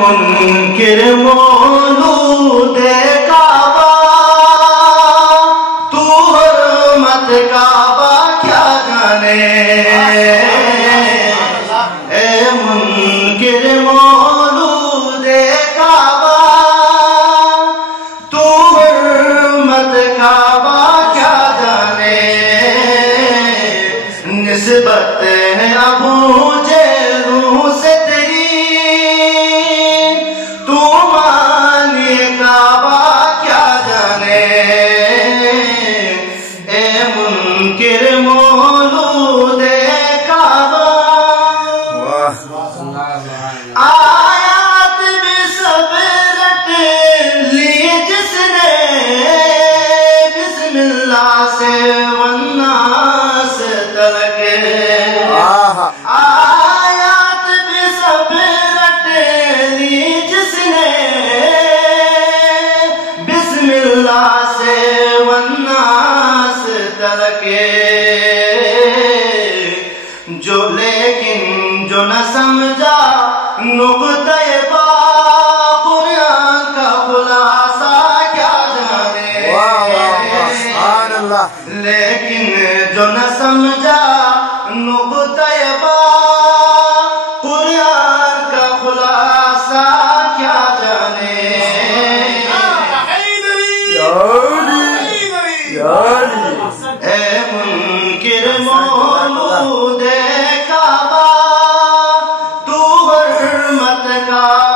منکر مولود کعبہ تو حرمت کعبہ کیا جانے اے منکر مولود کعبہ تو حرمت کعبہ کیا جانے نسبت ہے ابو جہل سے مولود کعبہ آیات بھی سب رٹ لی جس نے بسم اللہ سے والناس تک آیات بھی سب رٹ لی جس نے بسم اللہ سے والناس تک جو لیکن جو نہ سمجھا نقطہ با قرآن کا خلاصہ کیا جانے لیکن جو نہ سمجھا نقطہ با قرآن کا خلاصہ کیا جانے اے منکر مولود کعبہ تو حرمت کا